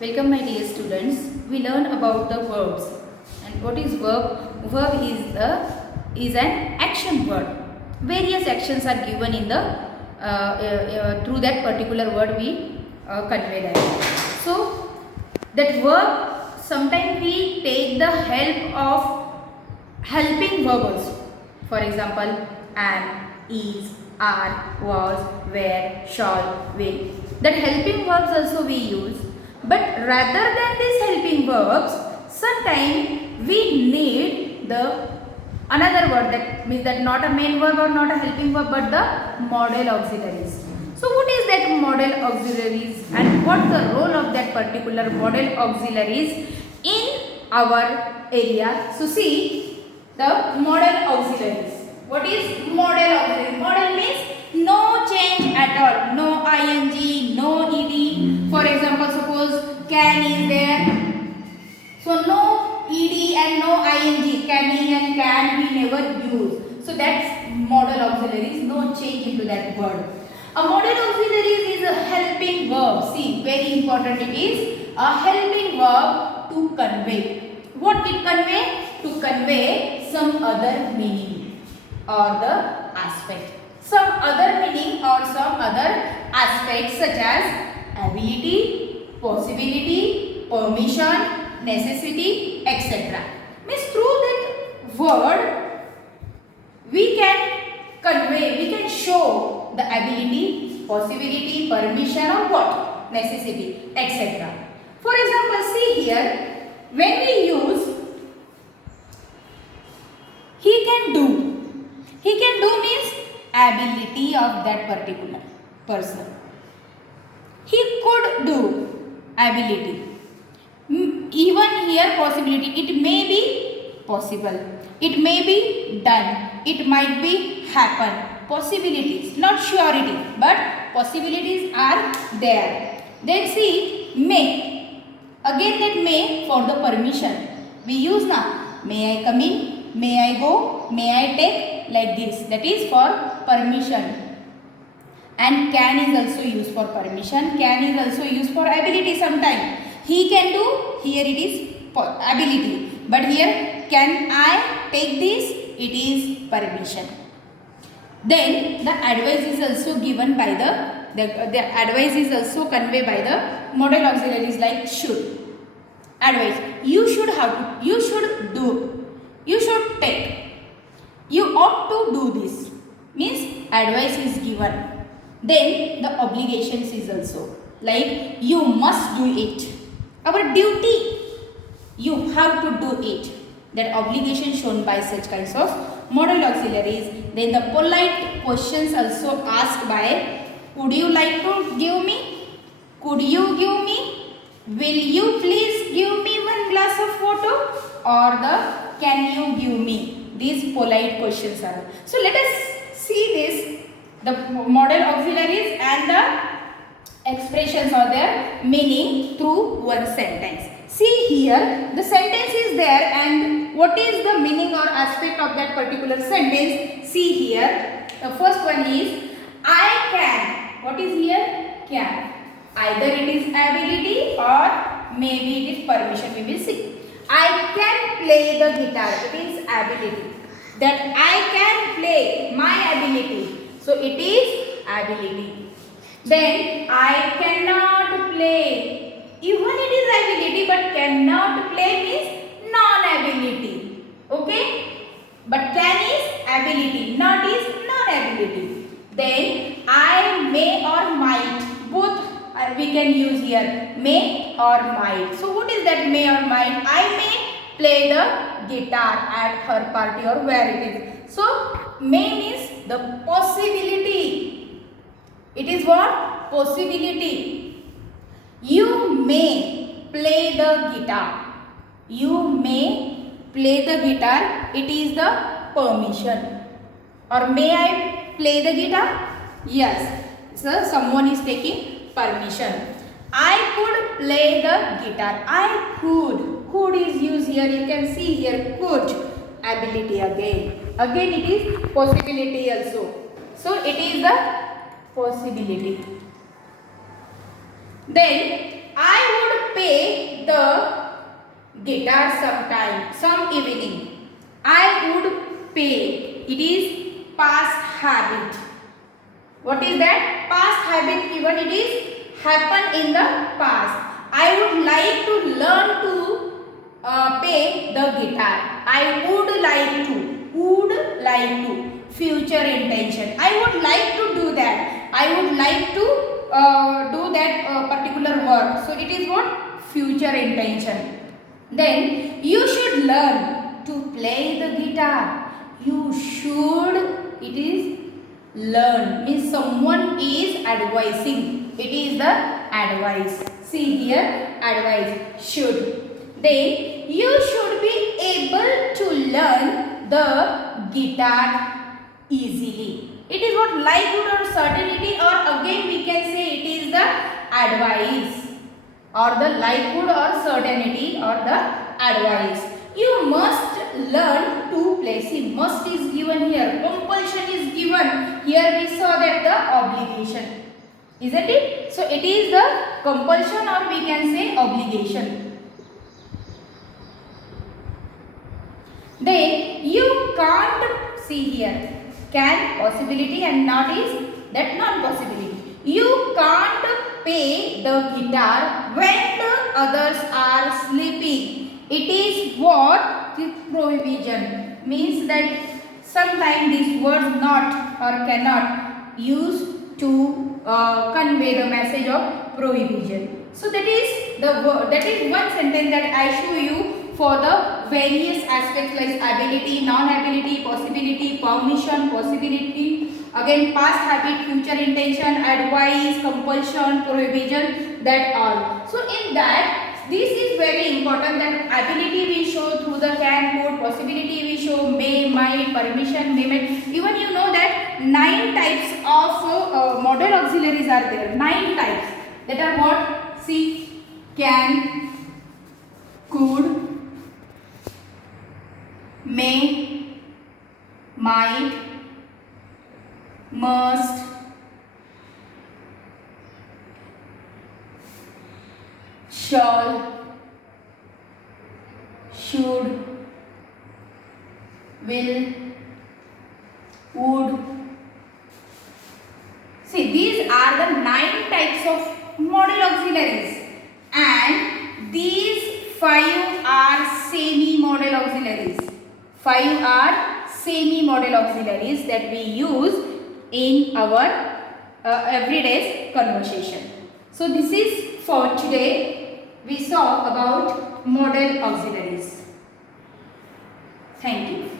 Welcome my dear students. We learn about the verbs. And what is verb? Verb is an action word. Various actions are given in the through that particular word we convey that. So that verb, sometimes we take the help of helping verb also. For example, am, is, are, was, were, shall, will. That helping verbs also we use. But rather than these helping verbs, sometimes we need the another word, that means that not a main verb or not a helping verb, but the modal auxiliaries. So what is that modal auxiliaries and what the role of that particular modal auxiliaries in our area? So see the modal auxiliaries. What is modal auxiliary? Modal means no change at all, no ing, no ed. For example, suppose can is there, so no ed and no ing, canning and can we never use. So that's modal auxiliaries, no change into that word. A modal auxiliaries is a helping verb. See, very important, it is a helping verb to convey. What it convey? To convey some other meaning or the aspect. Some other meaning or some other aspects such as ability, possibility, permission, necessity, etc. Means through that word we can convey, we can show the ability, possibility, permission or what? Necessity, etc. For example, see here, when we use he can do. He can do means ability of that particular person. He could do, ability. Even here possibility, it may be possible, it may be done, it might be happen. Possibilities, not surety, but possibilities are there. Then see may. Again that may for the permission. We use now. May I come in? May I go? May I take? Like this. That is for permission. And can is also used for permission. Can is also used for ability sometimes. He can do. Here it is ability. But here can I take this? It is permission. Then the advice is also given by the advice is also conveyed by the modal auxiliaries like should. Advice. You should have to. You should do. You should take. You ought to do this. Means advice is given. Then the obligations is also like you must do it. Our duty. You have to do it. That obligation shown by such kinds of modal auxiliaries. Then the polite questions also asked by would you like to give me? Could you give me? Will you please give me one glass of water? Or the can you give me? These polite questions are. So let us see this, the modal auxiliaries and the expressions or their meaning through one sentence. See here, the sentence is there and what is the meaning or aspect of that particular sentence? See here, the first one is I can. What is here? Can. Either it is ability or maybe it is permission. We will see. I can play the guitar. It is ability. That I can play, my ability. So it is ability. Then I cannot play. Even it is ability, but cannot play means non-ability. Okay? But can is ability, not is non-ability. Then I may or might. Both we can use here. May or might. So what is that may or might? I may play the guitar at her party or where it is. So may means the possibility. It is what? Possibility. You may play the guitar. You may play the guitar. It is the permission. Or may I play the guitar? Yes. So someone is taking permission. I could play the guitar. I could. Could is used here. You can see here could. Ability again. Again it is possibility also. So it is the possibility. Then I would play the guitar sometime, some evening. I would play. It is past habit. What is that? Past habit, even it is happened in the past. I would like to learn to play the guitar. I would like to. Would like to. Future intention. I would like to do that. I would like to do that particular work. So it is what? Future intention. Then you should learn to play the guitar. You should. It is learn. Means someone is advising. It is the advice. See here, advice. Should. Then you should be able to learn the guitar easily. It is what likelihood or certainty, or again we can say it is the advice, or the likelihood or certainty, or the advice. You must learn to play. See, must is given here. Compulsion is given. Here we saw that the obligation. Isn't it? So it is the compulsion, or we can say obligation. Then you can't, see here, can possibility, and not is that non-possibility. You can't play the guitar when the others are sleeping. It is what the prohibition means, that sometimes these words not or cannot used to convey the message of prohibition. So that is one sentence that I show you for the various aspects like ability, non-ability, possibility, permission, possibility, again past habit, future intention, advice, compulsion, prohibition, that all. So in that, this is very important, that ability we show through the can, could, possibility we show may, might, permission, may, might. Even you know that 9 types of modal auxiliaries are there. 9 types. That are what? See, can, could, may, might, must, shall, should, will, would. See, these are the 9 types of modal auxiliaries, and these 5 are semi-modal auxiliaries. 5 are semi-modal auxiliaries that we use in our everyday's conversation. So this is for today. We saw about modal auxiliaries. Thank you.